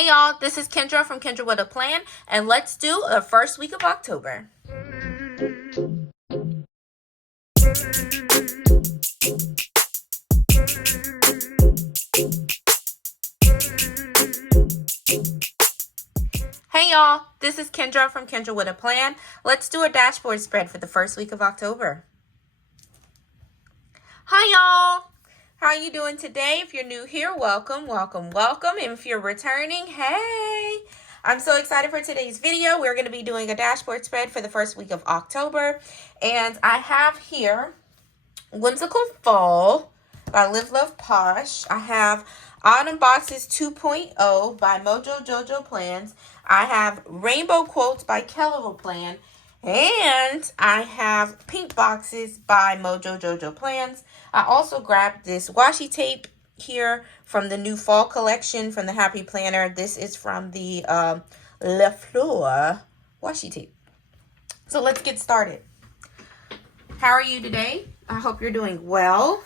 Hey y'all, this is Kendra from Kendra with a Plan, and let's do the first week of October. Hey y'all, this is Kendra from Kendra with a Plan. Let's do a dashboard spread for the first week of October. Hi y'all, how are you doing today? If you're new here, welcome, welcome, welcome. And if you're returning, hey! I'm so excited for today's video. We're going to be doing a dashboard spread for the first week of October. And I have here Whimsical Fall by Live Love Posh. I have Autumn Boxes 2.0 by Mojo Jojo Plans. I have Rainbow Quotes by Kelleval Plan. And I have Pink Boxes by Mojo Jojo Plans. I also grabbed this washi tape here from the new fall collection from the Happy Planner. This is from the Le Fleur washi tape. So let's get started. How are you today? I hope you're doing well.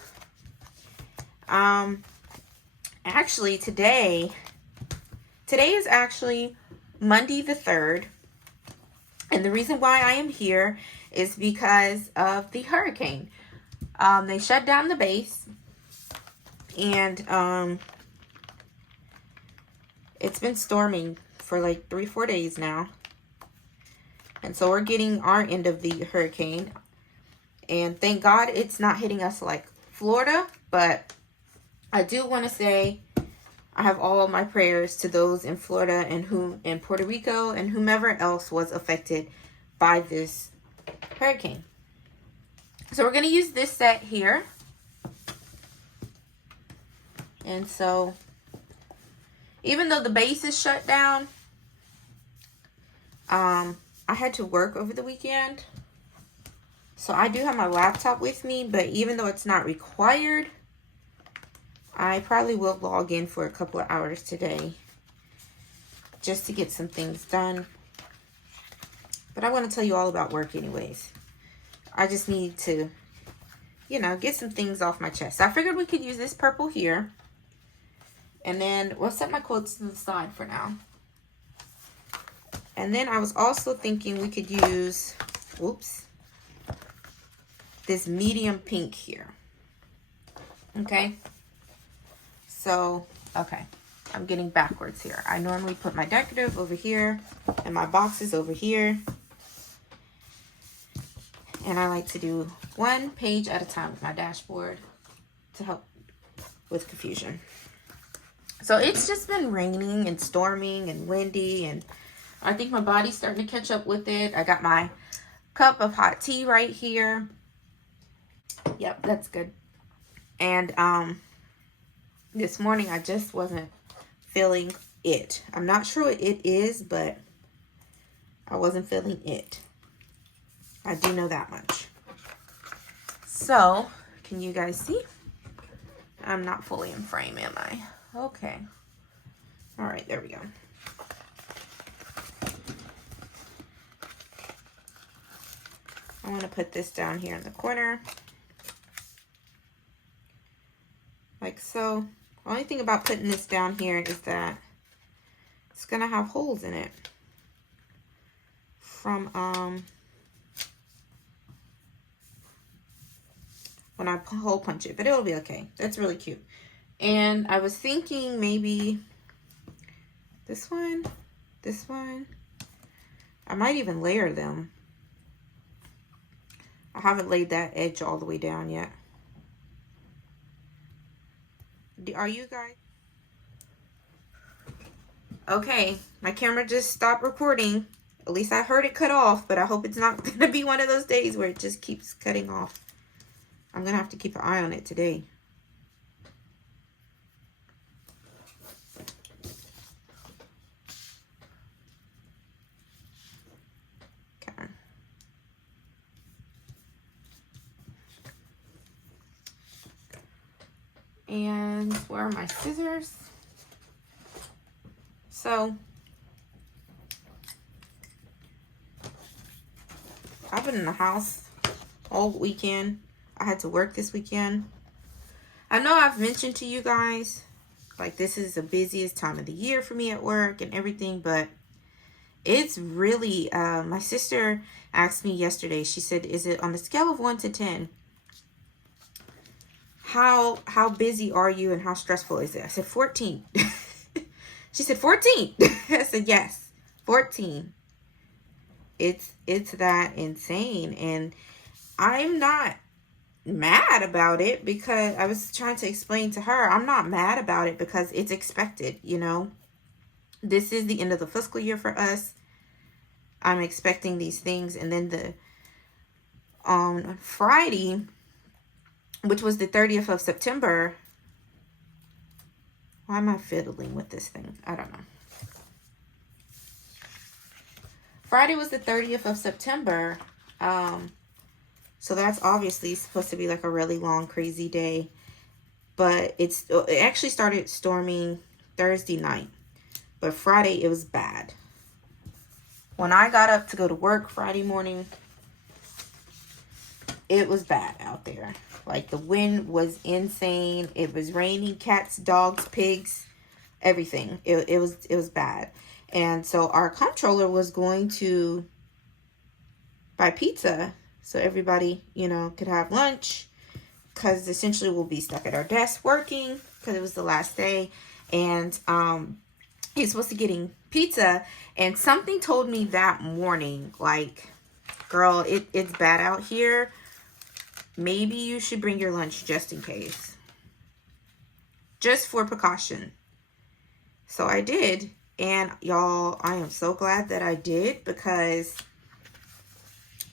Actually today is actually Monday the 3rd. And the reason why I am here is because of the hurricane. They shut down the base, and it's been storming for like 3-4 days now. And so we're getting our end of the hurricane. And thank God it's not hitting us like Florida, but I do want to say I have all my prayers to those in Florida and in Puerto Rico and whomever else was affected by this hurricane. So we're going to use this set here. And so even though the base is shut down, I had to work over the weekend. So I do have my laptop with me, but even though it's not required, I probably will log in for a couple of hours today just to get some things done. But I want to tell you all about work anyways. I just need to, get some things off my chest. So I figured we could use this purple here. And then we'll set my quotes to the side for now. And then I was also thinking we could use, this medium pink here. Okay. So, okay. I'm getting backwards here. I normally put my decorative over here and my boxes over here. And I like to do one page at a time with my dashboard to help with confusion. So it's just been raining and storming and windy, and I think my body's starting to catch up with it. I got my cup of hot tea right here. Yep, that's good. And this morning I just wasn't feeling it. I'm not sure what it is, but I wasn't feeling it. I do know that much. So, can you guys see? I'm not fully in frame, am I? Okay. All right, there we go. I want to put this down here in the corner. Like so. The only thing about putting this down here is that it's going to have holes in it from when I hole punch it, but it'll be okay. That's really cute. And I was thinking maybe this one. I might even layer them. I haven't laid that edge all the way down yet. Are you guys? Okay, my camera just stopped recording. At least I heard it cut off, but I hope it's not going to be one of those days where it just keeps cutting off. I'm going to have to keep an eye on it today. Okay. And where are my scissors? So, I've been in the house all weekend. I had to work this weekend. I know I've mentioned to you guys Like, this is the busiest time of the year for me at work and everything, but it's really, my sister asked me yesterday, she said, is it on a scale of 1 to 10? How busy are you and how stressful is it? I said 14. She said 14. I said yes, 14. It's that insane, and I'm not mad about it, because I was trying to explain to her, I'm not mad about it because it's expected, you know. This is the end of the fiscal year for us. I'm expecting these things, and then the on Friday, which was the 30th of September. Why am I fiddling with this thing? I don't know. Friday was the 30th of September. So that's obviously supposed to be like a really long, crazy day. But it actually started storming Thursday night. But Friday, it was bad. When I got up to go to work Friday morning, it was bad out there. Like, the wind was insane. It was raining, cats, dogs, pigs, everything. It was bad. And so our comptroller was going to buy pizza so everybody, you know, could have lunch, because essentially we'll be stuck at our desk working because it was the last day. And he's supposed to getting pizza, and something told me that morning, like, girl, it's bad out here. Maybe you should bring your lunch just in case. Just for precaution. So I did. And y'all, I am so glad that I did, because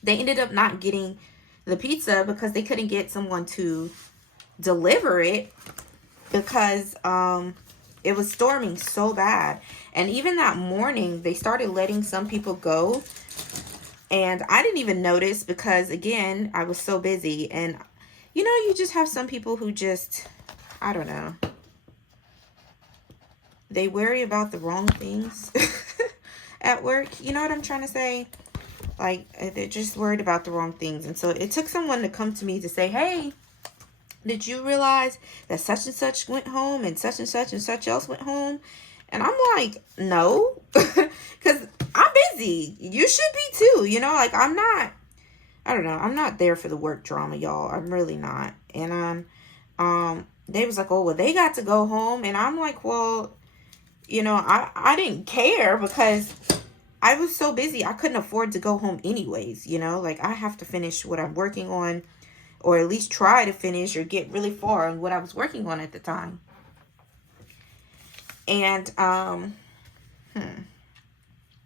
they ended up not getting the pizza because they couldn't get someone to deliver it, because it was storming so bad. And even that morning, they started letting some people go. And I didn't even notice because, again, I was so busy. And, you know, you just have some people who just, I don't know. They worry about the wrong things at work. You know what I'm trying to say? Like, they're just worried about the wrong things. And so it took someone to come to me to say, hey, did you realize that such and such went home and such else went home? And I'm like, no, because I'm busy. You should be too. You know, like, I don't know. I'm not there for the work drama, y'all. I'm really not. And they was like, oh, well, they got to go home. And I'm like, well, you know, I didn't care, because I was so busy. I couldn't afford to go home anyways. You know, like, I have to finish what I'm working on, or at least try to finish or get really far on what I was working on at the time. And,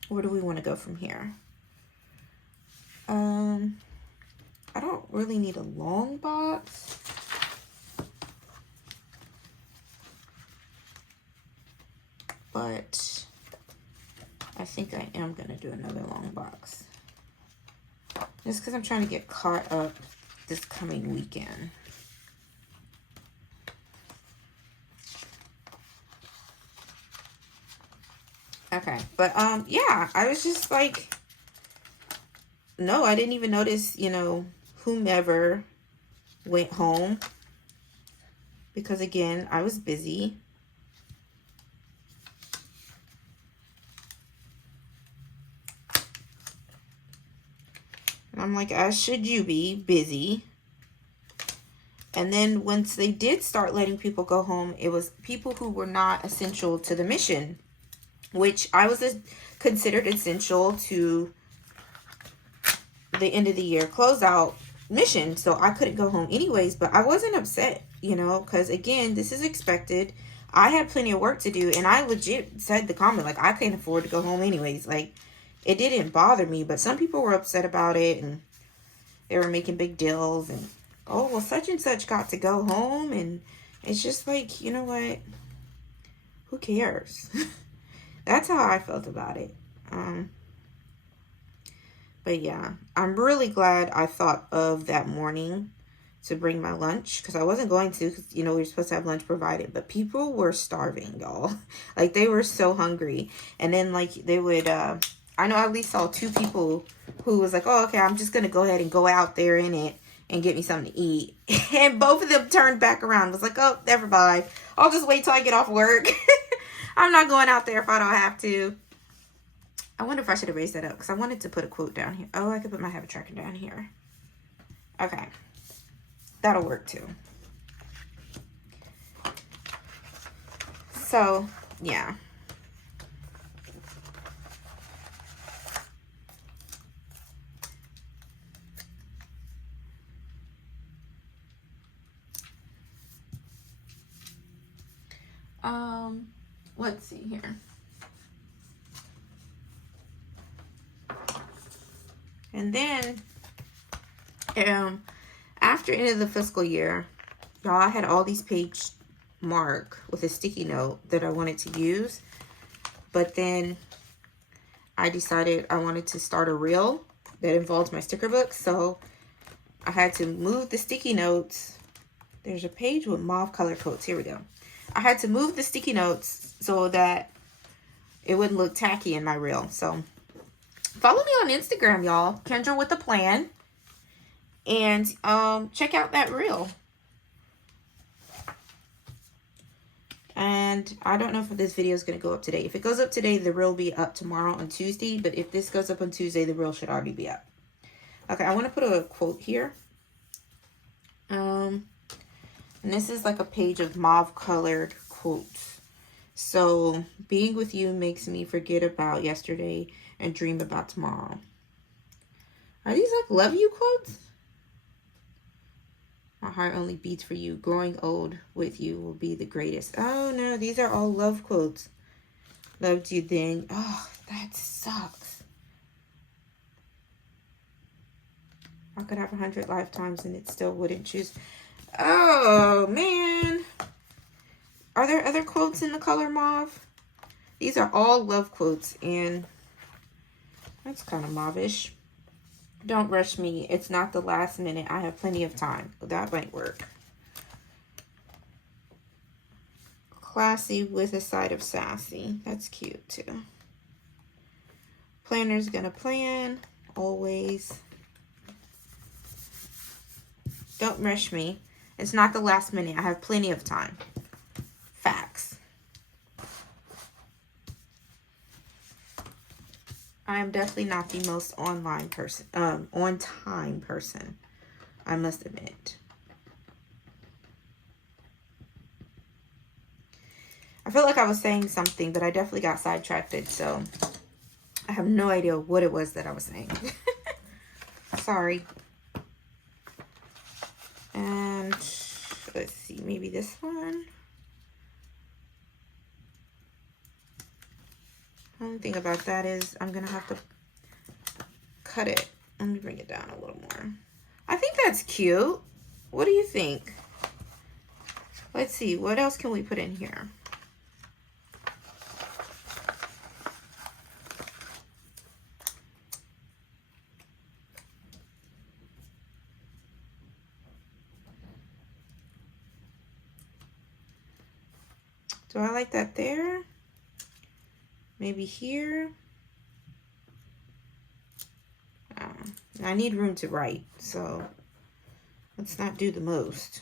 where do we want to go from here? I don't really need a long box. But I think I am going to do another long box. Just because I'm trying to get caught up this coming weekend. Okay, but yeah, I was just like, no, I didn't even notice, you know, whomever went home, because again, I was busy. And I'm like, as should you be busy. And then once they did start letting people go home, it was people who were not essential to the mission, which I was considered essential to the end of the year closeout mission. So I couldn't go home anyways, but I wasn't upset, you know, because again, this is expected. I had plenty of work to do, and I legit said the comment, like, I can't afford to go home anyways. Like, it didn't bother me, but some people were upset about it, and they were making big deals, and, oh, well, such and such got to go home, and it's just like, you know what? Who cares? That's how I felt about it. But yeah, I'm really glad I thought of that morning to bring my lunch, because I wasn't going to, because, you know, we were supposed to have lunch provided, but people were starving, y'all. Like, they were so hungry. And then, like, they would, I know I at least saw 2 people who was like, oh, okay, I'm just going to go ahead and go out there in it and get me something to eat. And both of them turned back around. Was like, oh, never mind. I'll just wait till I get off work. I'm not going out there if I don't have to. I wonder if I should erase that up because I wanted to put a quote down here. Oh, I could put my habit tracker down here. Okay. That'll work too. So, yeah. Let's see here. And then, after end of the fiscal year, y'all, I had all these page mark with a sticky note that I wanted to use. But then I decided I wanted to start a reel that involves my sticker book. So I had to move the sticky notes. There's a page with mauve color quotes. Here we go. I had to move the sticky notes so that it wouldn't look tacky in my reel. So follow me on Instagram, y'all. Kendra with a Plan. And check out that reel. And I don't know if this video is going to go up today. If it goes up today, the reel will be up tomorrow on Tuesday. But if this goes up on Tuesday, the reel should already be up. Okay, I want to put a quote here. And this is like a page of mauve colored quotes. So, being with you makes me forget about yesterday and dream about tomorrow. Are these like love you quotes? My heart only beats for you. Growing old with you will be the greatest. Oh no, these are all love quotes. Loved you then. Oh, that sucks. I could have 100 lifetimes and it still wouldn't choose. Oh man. Are there other quotes in the color mauve? These are all love quotes and that's kind of mauve-ish. Don't rush me. It's not the last minute. I have plenty of time. That might work. Classy with a side of sassy. That's cute too. Planner's gonna plan. Always. Don't rush me. It's not the last minute. I have plenty of time. Facts. I am definitely not the most on-time person, I must admit. I feel like I was saying something, but I definitely got sidetracked, so I have no idea what it was that I was saying. Sorry. And let's see, maybe this one. The only thing about that is I'm going to have to cut it. Let me bring it down a little more. I think that's cute. What do you think? Let's see. What else can we put in here? Do I like that there? Maybe here. I need room to write, so let's not do the most.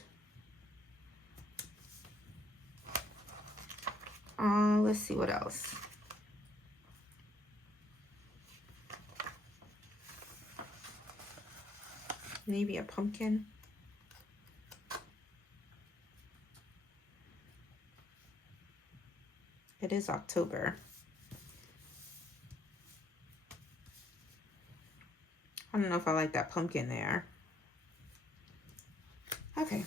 Let's see what else. Maybe a pumpkin. It is October. I don't know if I like that pumpkin there. Okay.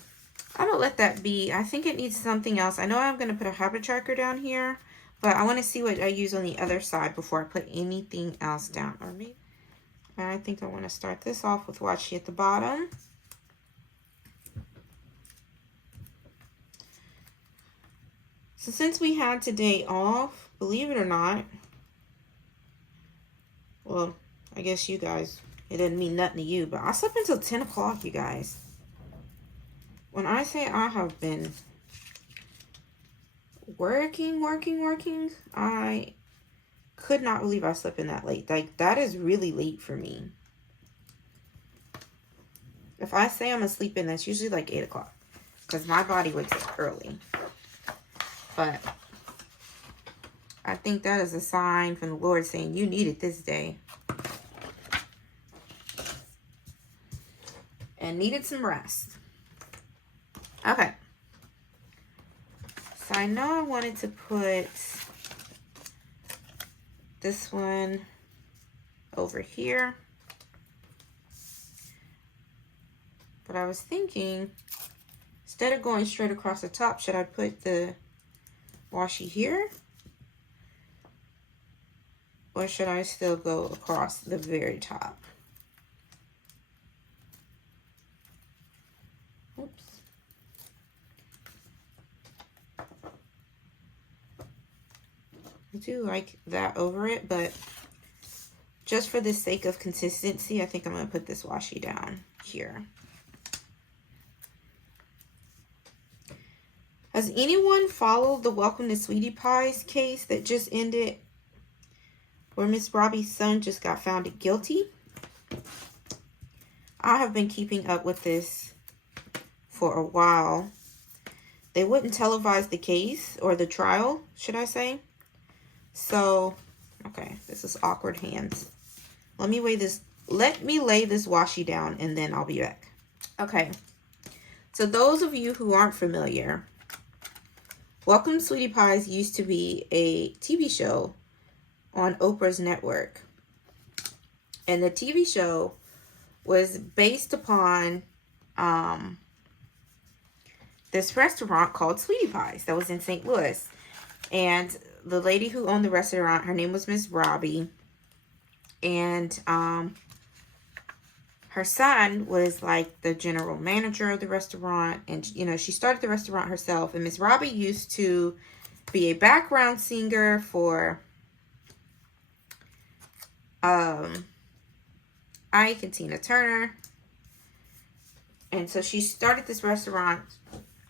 I'm going to let that be. I think it needs something else. I know I'm going to put a habit tracker down here, but I want to see what I use on the other side before I put anything else down. Or maybe, I think I want to start this off with washi at the bottom. So since we had today off, believe it or not, well, I guess you guys, it didn't mean nothing to you, but I slept until 10 o'clock, you guys. When I say I have been working, I could not believe I slept in that late. Like, that is really late for me. If I say I'm asleep in, that's usually like 8 o'clock. Because my body wakes up early. But I think that is a sign from the Lord saying you needed this day. And needed some rest. Okay. So I know I wanted to put this one over here. But I was thinking, instead of going straight across the top, should I put the washi here? Or should I still go across the very top? Oops. I do like that over it, but just for the sake of consistency, I think I'm going to put this washi down here. Has anyone followed the Welcome to Sweetie Pie's case that just ended, where Miss Robbie's son just got found guilty? I have been keeping up with this for a while. They wouldn't televise the case, or the trial, should I say. So, okay, this is awkward hands. Let me lay this washi down and then I'll be back. Okay, so those of you who aren't familiar, Welcome to Sweetie Pies used to be a TV show on Oprah's network. And the TV show was based upon this restaurant called Sweetie Pies that was in St. Louis. And the lady who owned the restaurant, her name was Miss Robbie. And her son was like the general manager of the restaurant. And, you know, she started the restaurant herself. And Miss Robbie used to be a background singer for Ike and Tina Turner. And so she started this restaurant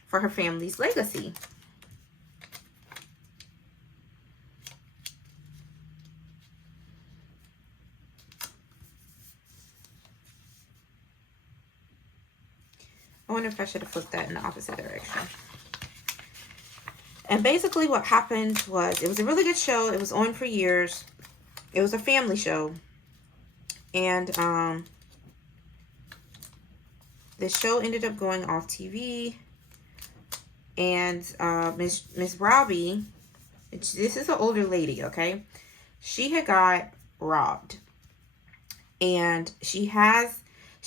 for her family's legacy. I wonder if I should have flipped that in the opposite direction. And basically what happened was, it was a really good show. It was on for years. It was a family show. And the show ended up going off TV. And Miss Robbie, this is an older lady, okay? She had got robbed. And she has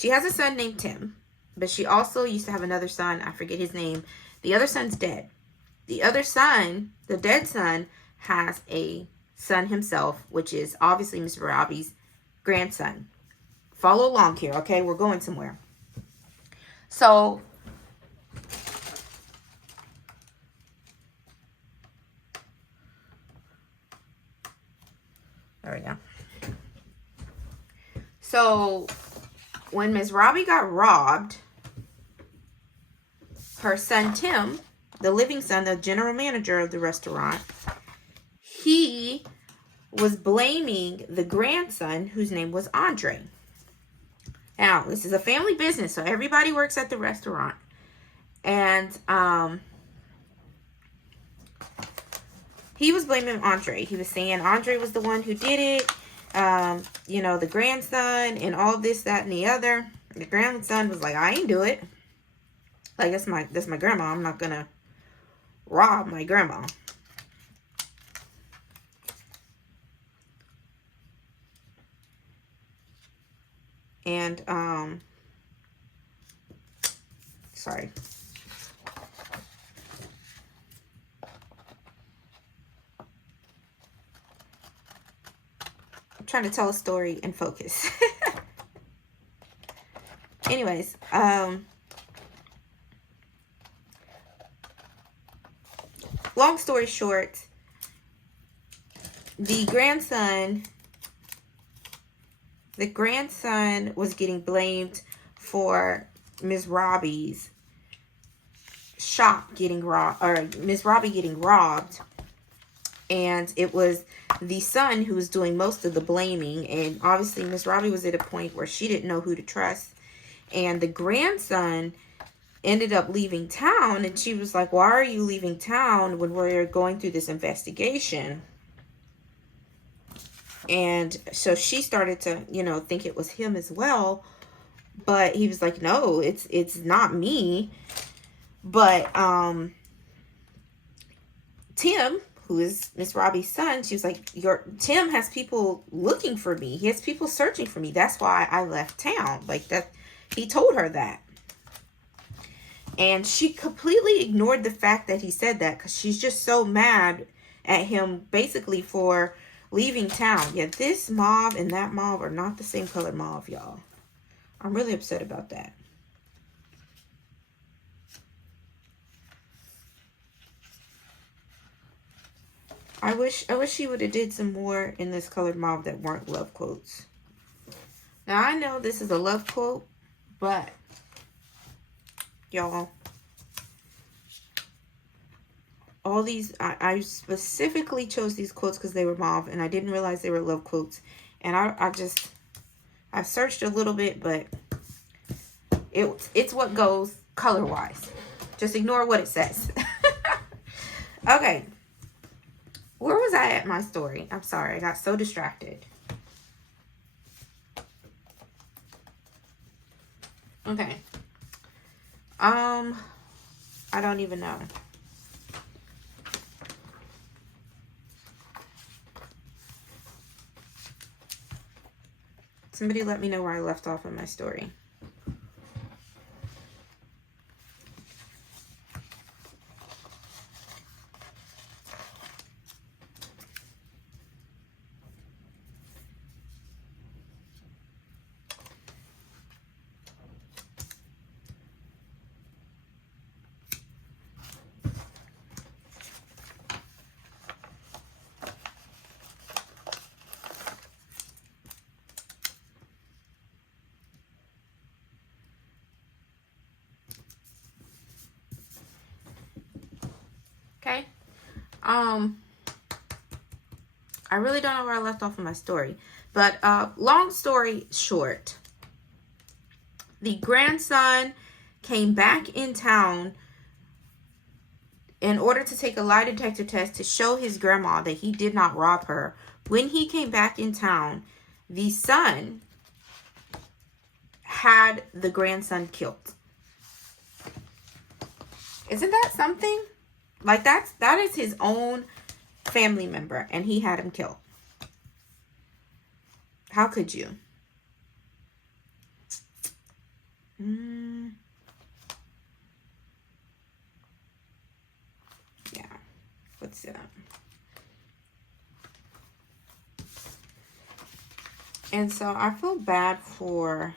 a son named Tim. But she also used to have another son. I forget his name. The other son's dead. The other son, the dead son, has a son himself, which is obviously Miss Robbie's grandson. Follow along here, okay? We're going somewhere. So, there we go. So, when Miss Robbie got robbed, her son Tim, the living son, the general manager of the restaurant, he was blaming the grandson, whose name was Andre. Now, this is a family business, so everybody works at the restaurant. And he was blaming Andre. He was saying Andre was the one who did it. You know, the grandson and all this, that, and the other. The grandson was like, I ain't do it. Like, that's my grandma. I'm not gonna rob my grandma. And, sorry. I'm trying to tell a story and focus. Anyways, long story short, the grandson was getting blamed for Miss Robbie's shop getting robbed, or Miss Robbie getting robbed. And it was the son who was doing most of the blaming. And obviously Miss Robbie was at a point where she didn't know who to trust. And the grandson ended up leaving town, and she was like, why are you leaving town when we're going through this investigation? And so she started to, you know, think it was him as well. But he was like, no, it's not me. But Tim, who is Miss Robbie's son, she was like, Tim has people looking for me. He has people searching for me. That's why I left town. Like that, he told her that. And she completely ignored the fact that he said that, because she's just so mad at him basically for leaving town. Yeah, this mauve and that mauve are not the same color mauve, y'all. I'm really upset about that. I wish she would have did some more in this colored mauve that weren't love quotes. Now, I know this is a love quote, but y'all, all these, I specifically chose these quotes because they were mauve, and I didn't realize they were love quotes. And I've searched a little bit, but it's what goes color-wise. Just ignore what it says. Okay. Where was I at my story? I'm sorry. I got so distracted. Okay. I don't even know. Somebody let me know where I left off in my story. Okay. I really don't know where I left off in my story. But long story short, the grandson came back in town in order to take a lie detector test to show his grandma that he did not rob her. When he came back in town, the son had the grandson killed. Isn't that something? Like that is his own family member, and he had him killed. How could you? Yeah. What's that? And so I feel bad for,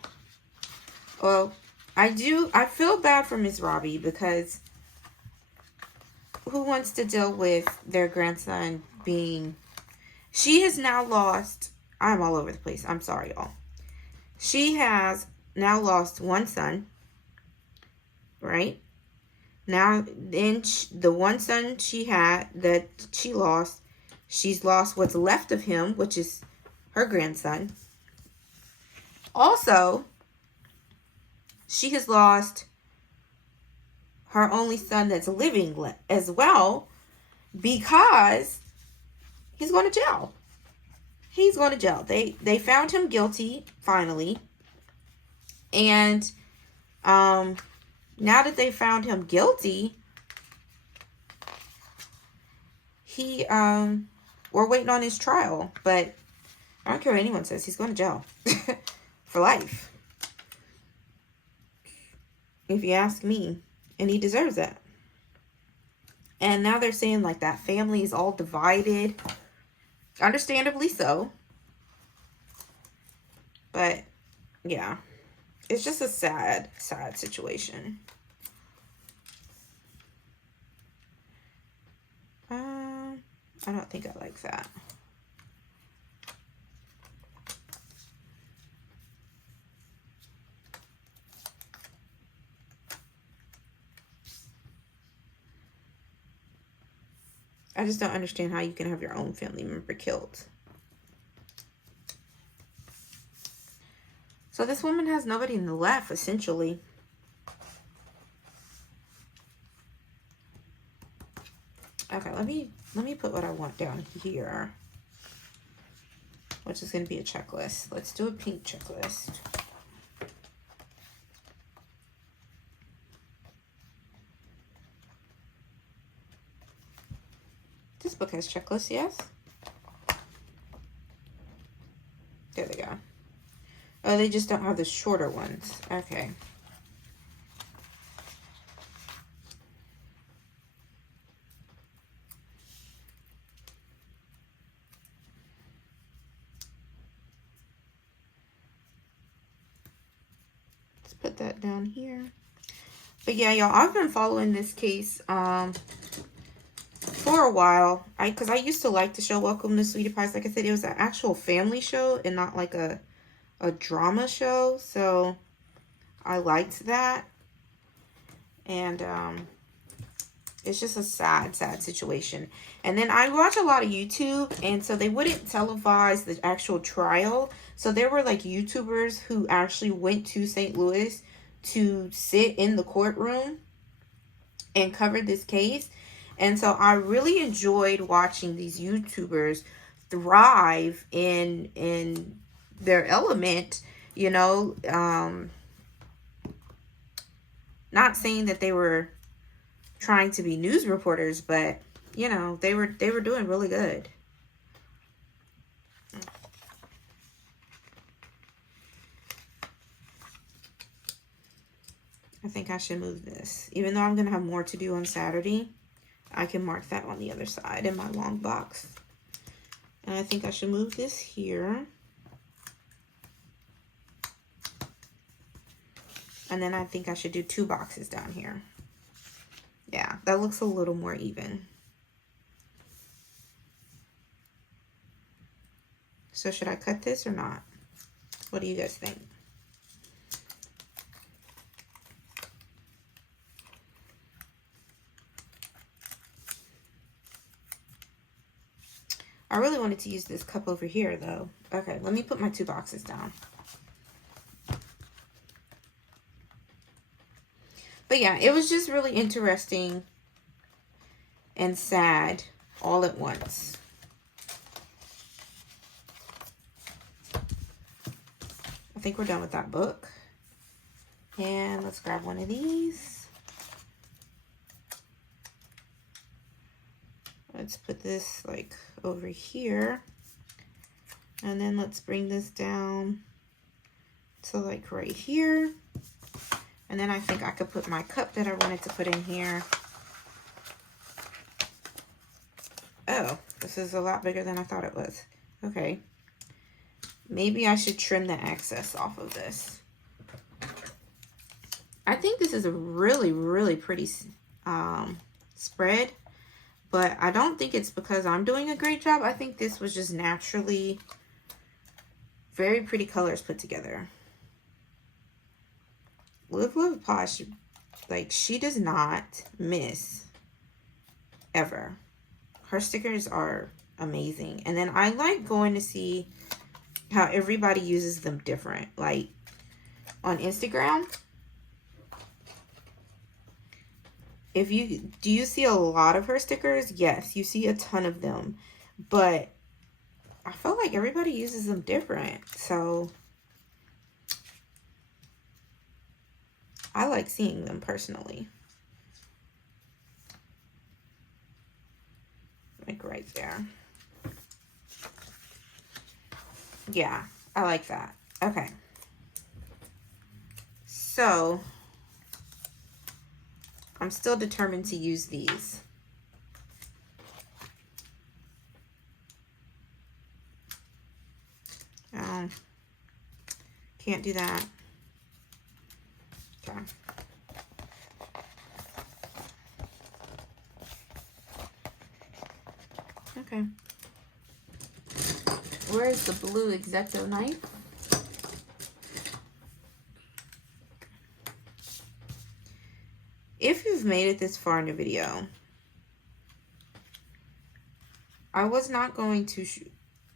well, I feel bad for Miss Robbie, because who wants to deal with their grandson being, she has now lost, I'm all over the place, I'm sorry, y'all. She has now lost one son, right? Now, then the one son she had that she lost, she's lost what's left of him, which is her grandson. Also, she has lost her only son that's living as well, because he's going to jail. He's going to jail. They found him guilty finally. And now that they found him guilty, we're waiting on his trial, but I don't care what anyone says, he's going to jail for life, if you ask me. And he deserves that. And now they're saying like that family is all divided. Understandably so. But yeah, it's just a sad, sad situation. I don't think I like that. I just don't understand how you can have your own family member killed. So this woman has nobody in the left, essentially. Okay, let me put what I want down here, which is going to be a checklist. Let's do a pink checklist. This book has checklists, yes? There they go. Oh, they just don't have the shorter ones. Okay. Let's put that down here. But yeah, y'all, I've been following this case for a while. Because I used to like the show Welcome to Sweetie Pies. Like I said, it was an actual family show and not like a drama show. So I liked that. And it's just a sad situation. And then I watch a lot of YouTube, and so they wouldn't televise the actual trial. So there were like YouTubers who actually went to St. Louis to sit in the courtroom and cover this case. And so I really enjoyed watching these YouTubers thrive in their element, you know. Not saying that they were trying to be news reporters, but you know, they were doing really good. I think I should move this. Even though I'm going to have more to do on Saturday, I can mark that on the other side in my long box. And I think I should move this here. And then I think I should do 2 boxes down here. Yeah, that looks a little more even. So should I cut this or not? What do you guys think? I really wanted to use this cup over here though. Okay, let me put my 2 boxes down. But yeah, it was just really interesting and sad all at once. I think we're done with that book. And let's grab one of these. Let's put this like over here. And then let's bring this down to like right here. And then I think I could put my cup that I wanted to put in here. Oh, this is a lot bigger than I thought it was. Okay. Maybe I should trim the excess off of this. I think this is a really, really pretty spread. But I don't think it's because I'm doing a great job. I think this was just naturally very pretty colors put together. Live Posh, like, she does not miss ever. Her stickers are amazing. And then I like going to see how everybody uses them different. Like on Instagram, do you see a lot of her stickers? Yes, you see a ton of them. But I feel like everybody uses them different. So I like seeing them personally. Like right there. Yeah, I like that. Okay. So I'm still determined to use these. Can't do that. Okay. Okay. Where is the blue X-Acto knife? If you've made it this far in the video, I was not going to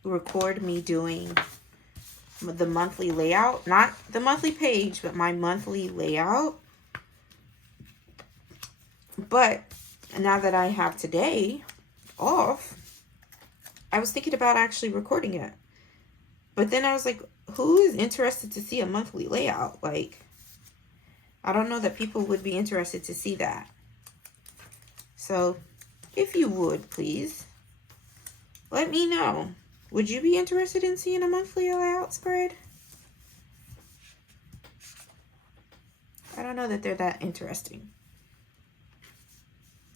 record me doing the monthly layout. Not the monthly page, but my monthly layout. But now that I have today off, I was thinking about actually recording it. But then I was like, who is interested to see a monthly layout? Like, I don't know that people would be interested to see that. So, if you would, please, let me know. Would you be interested in seeing a monthly layout spread? I don't know that they're that interesting.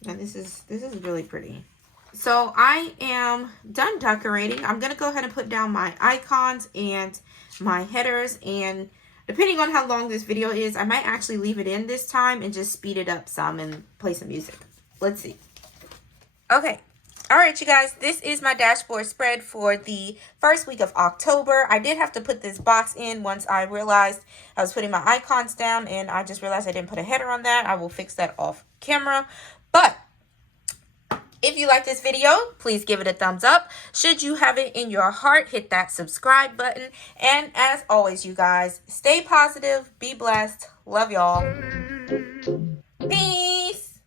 And this is really pretty. So I am done decorating. I'm going to go ahead and put down my icons and my headers. And depending on how long this video is, I might actually leave it in this time and just speed it up some and play some music. Let's see. Okay. All right, you guys, this is my dashboard spread for the first week of October. I did have to put this box in once I realized I was putting my icons down, and I just realized I didn't put a header on that. I will fix that off camera. But if you like this video, please give it a thumbs up. Should you have it in your heart, hit that subscribe button. And as always, you guys, stay positive, be blessed. Love y'all. Peace.